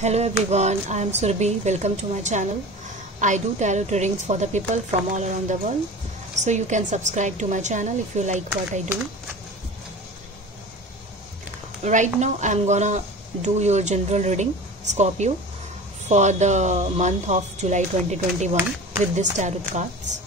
Hello everyone, I am Surbhi. Welcome to my channel. I do tarot readings for the people from all around the world. So you can subscribe to my channel if you like what I do. Right now I am gonna do your general reading, Scorpio, for the month of July 2021 with this tarot cards.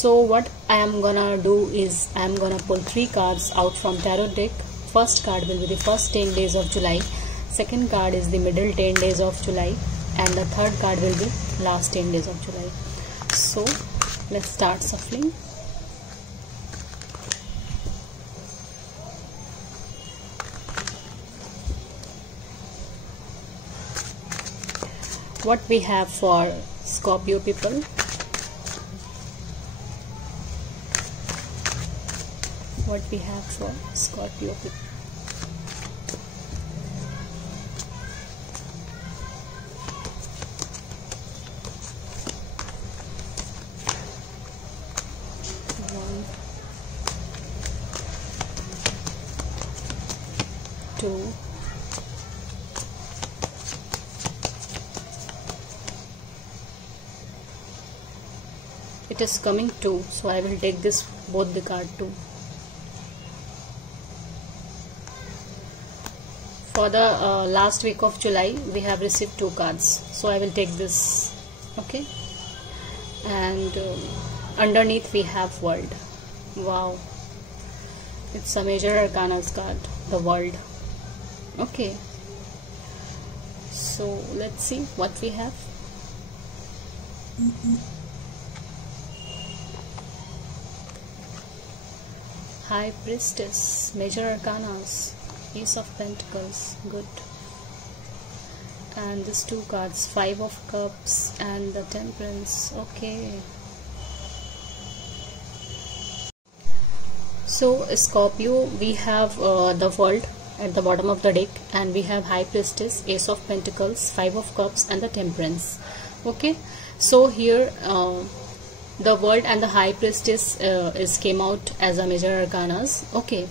So what I am gonna do is I am gonna pull 3 cards out from tarot deck. First card will be the first 10 days of July. Second card is the middle 10 days of July, and the third card will be last 10 days of July. So let's start shuffling. What we have for Scorpio people? What we have for Scorpio people? Two, it is coming 2, so I will take this both the card 2. For the last week of July we have received 2 cards, so I will take this. Okay, and underneath we have World. Wow, it's a major arcana's card, the World. Okay, so let's see what we have. High Priestess, Major Arcanas, Ace of Pentacles, good. And these 2 cards, 5 of Cups and the Temperance. Okay. So Scorpio, we have the World at the bottom of the deck, and we have High Priestess, Ace of Pentacles, 5 of Cups and the Temperance. Okay, so here the World and the High Priestess is came out as a major arcanas. Okay,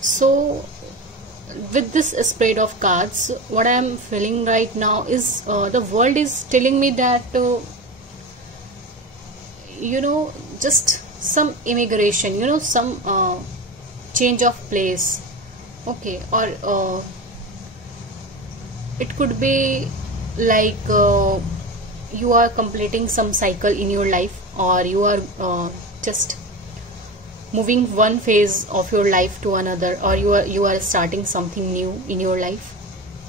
so with this spread of cards, what I am feeling right now is the World is telling me that just some immigration, some change of place. Okay, or it could be like you are completing some cycle in your life, or you are just moving one phase of your life to another, or you are starting something new in your life.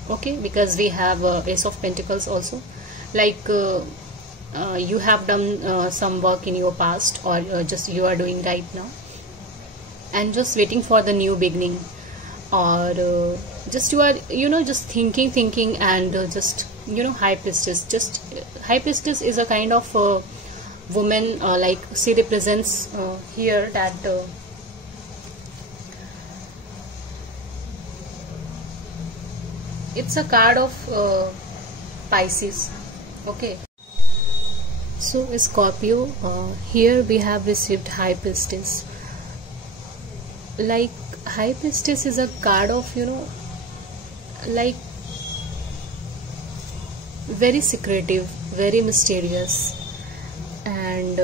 Okay, because we have Ace of Pentacles also, like you have done some work in your past, or just you are doing right now and just waiting for the new beginning, or just you are just thinking and just High Priestess. Just High Priestess is a kind of woman, like she represents here that it's a card of Pisces. Okay, so Scorpio, here we have received High Priestess. Like High Priestess is a card of like very secretive, very mysterious, and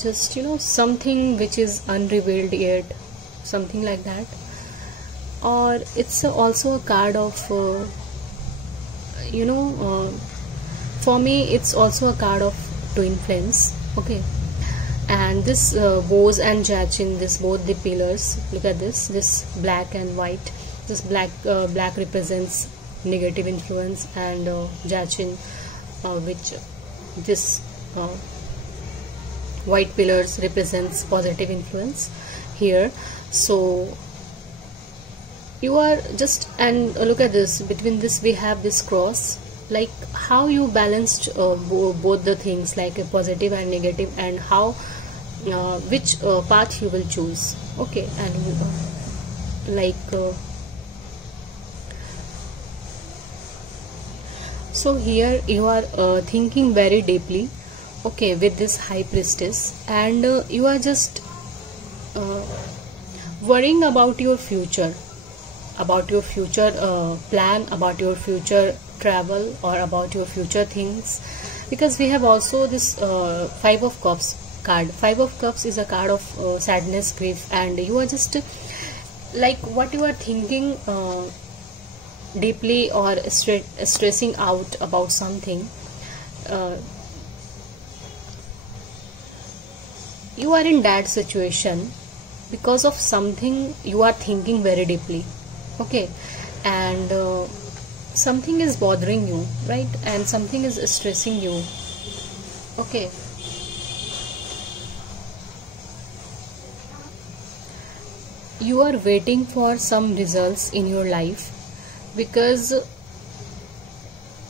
just something which is unrevealed yet, something like that. Or it's also a card of for me it's also a card of twin flames. Okay, and this Bose and Jachin, this both the pillars, look at this black and white. This black represents negative influence, and Jachin, which this white pillars represents positive influence here. So you are just, and look at this, between this we have this cross, like how you balanced both the things, like a positive and negative, and how which path you will choose. Okay, and like so here you are thinking very deeply, okay, with this High Priestess, and you are just worrying about your future, plan, about your future travel, or about your future things. Because we have also this Five of Cups card. Five of Cups is a card of sadness, grief, and you are just like what you are thinking deeply, or stressing out about something. You are in that situation because of something you are thinking very deeply, okay, and something is bothering you, right, and something is stressing you, okay. You are waiting for some results in your life because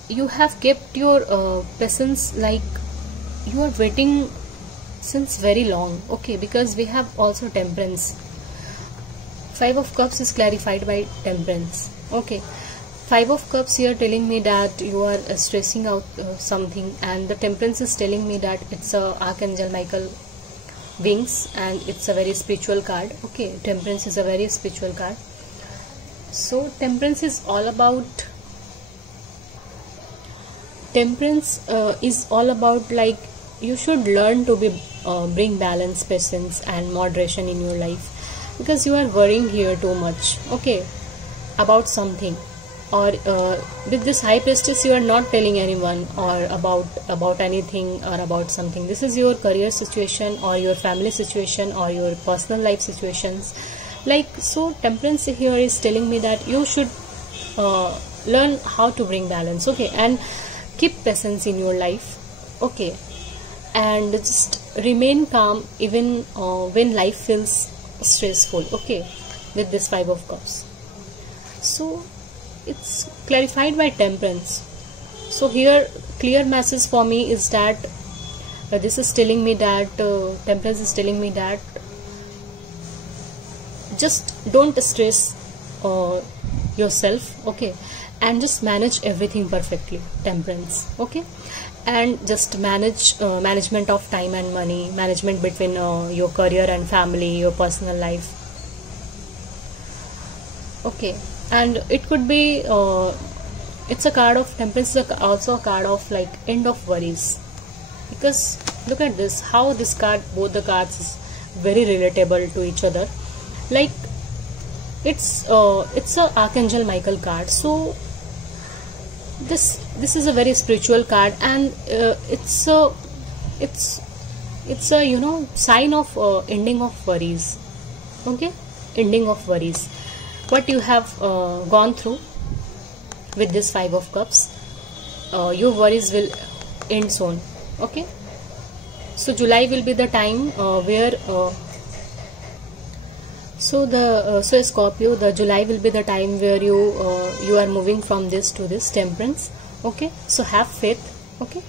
you have kept your patience, like you are waiting since very long, okay, because we have also Temperance. Five of Cups is clarified by Temperance, okay. Five of Cups here telling me that you are stressing out something, and the Temperance is telling me that it's a Archangel Michael wings, and it's a very spiritual card, okay. Temperance is a very spiritual card. So Temperance is all about like you should learn to be bring balance, patience, and moderation in your life, because you are worrying here too much, okay, about something. Or with this High Priestess, you are not telling anyone or about anything or about something. This is your career situation, or your family situation, or your personal life situations, like. So Temperance here is telling me that you should learn how to bring balance, okay, and keep patience in your life, okay, and just remain calm even when life feels stressful, okay, with this Five of Cups. So it's clarified by Temperance. So here clear message for me is that this is telling me that Temperance is telling me that just don't stress yourself, okay, and just manage everything perfectly, Temperance, okay, and just management of time and money, management between your career and family, your personal life, okay. And it could be it's a card of Temperance, is also a card of like end of worries, because look at this, how this card, both the cards is very relatable to each other, like it's a Archangel Michael card. So this is a very spiritual card, and it's a sign of ending of worries, okay, ending of worries, what you have gone through with this Five of Cups. Your worries will end soon, okay. So July will be the time where so Scorpio, the July will be the time where you are moving from this to this Temperance, okay. So have faith, okay.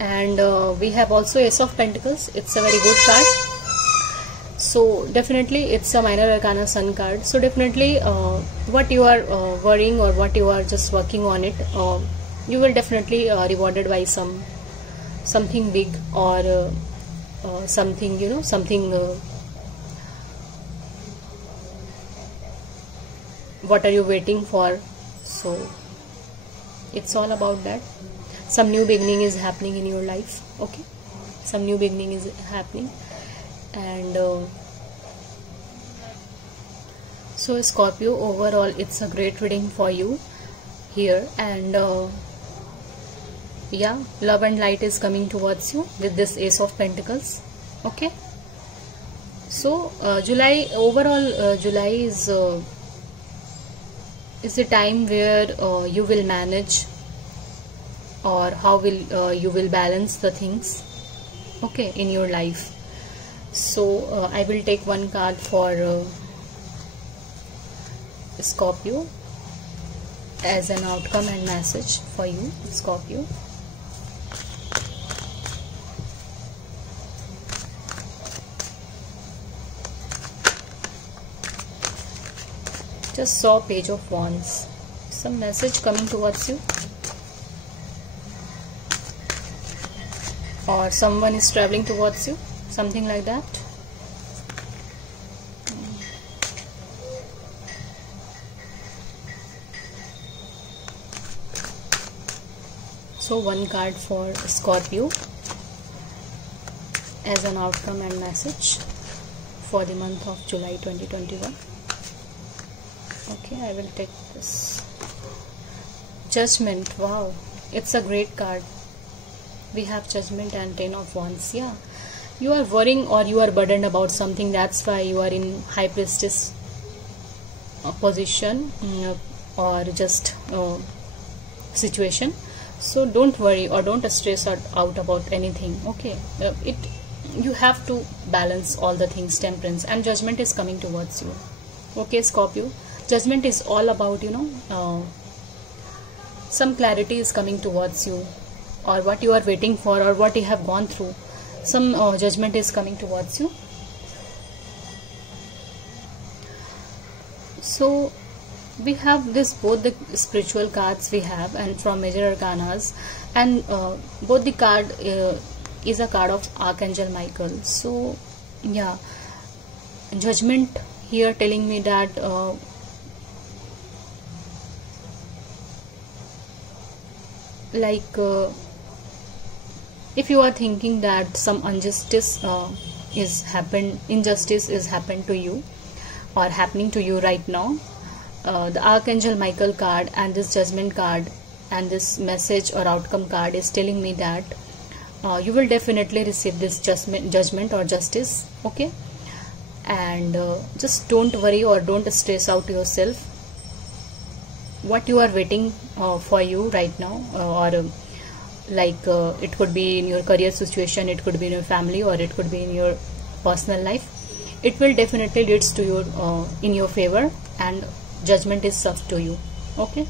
And we have also Ace of Pentacles. It's a very good card. So definitely it's a minor arcana sun card. So definitely what you are worrying, or what you are just working on it, you will definitely rewarded by something big, or something, something what are you waiting for. So it's all about that. Some new beginning is happening in your life, okay, some new beginning is happening. And so Scorpio, overall it's a great reading for you here. And yeah, love and light is coming towards you with this Ace of Pentacles, okay. So July, overall July is the time where you will manage, or how will you will balance the things, okay, in your life. So I will take one card for Scorpio as an outcome and message for you, Scorpio. Just saw Page of Wands. Some message coming towards you, or someone is traveling towards you, something like that. So one card for Scorpio as an outcome and message for the month of July 2021. Okay, I will take this. Judgment. Wow, it's a great card. We have Judgment and 10 of Wands. Yeah, you are worrying or you are burdened about something. That's why you are in High Priestess position or just situation. So don't worry or don't stress out about anything. Okay, you have to balance all the things. Temperance and Judgment is coming towards you. Okay, Scorpio, Judgment is all about, some clarity is coming towards you, or what you are waiting for, or what you have gone through. Some judgment is coming towards you. So we have this, both the spiritual cards we have and from major arcanas, and both the card is a card of Archangel Michael. So yeah, Judgment here telling me that if you are thinking that some injustice is happened to you or happening to you right now, the Archangel Michael card and this Judgment card and this message or outcome card is telling me that you will definitely receive this judgment or justice. Okay, and just don't worry or don't stress out yourself. What you are waiting for you right now, it could be in your career situation, it could be in your family, or it could be in your personal life. It will definitely leads to your in your favor, and judgment is served to you. Okay,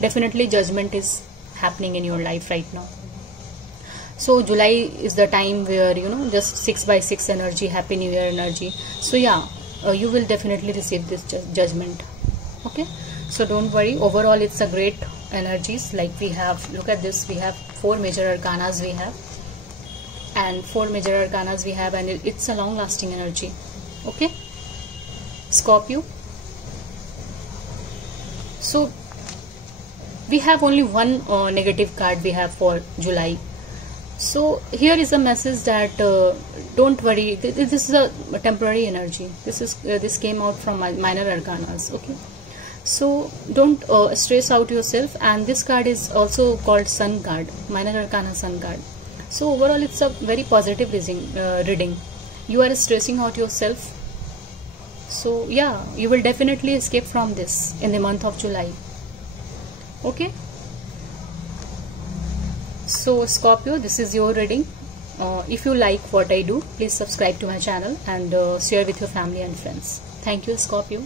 definitely judgment is happening in your life right now. So July is the time where just 6/6 energy, Happy New Year energy. So yeah, you will definitely receive this judgment. Okay, so don't worry. Overall, it's a great energies. Like we have, look at this, we have 4 major arcanas we have, and 4 major arcanas we have, and it's a long lasting energy. Okay, Scorpio. So we have only one negative card we have for July. So here is a message that don't worry, this is a temporary energy. This came out from minor arcanas. Okay, so don't stress out yourself. And this card is also called Sun card, minor arcana Sun card. So overall, it's a very positive reading. You are stressing out yourself. So yeah, you will definitely escape from this in the month of July. Okay. So Scorpio, this is your reading. If you like what I do, please subscribe to my channel and share with your family and friends. Thank you, Scorpio.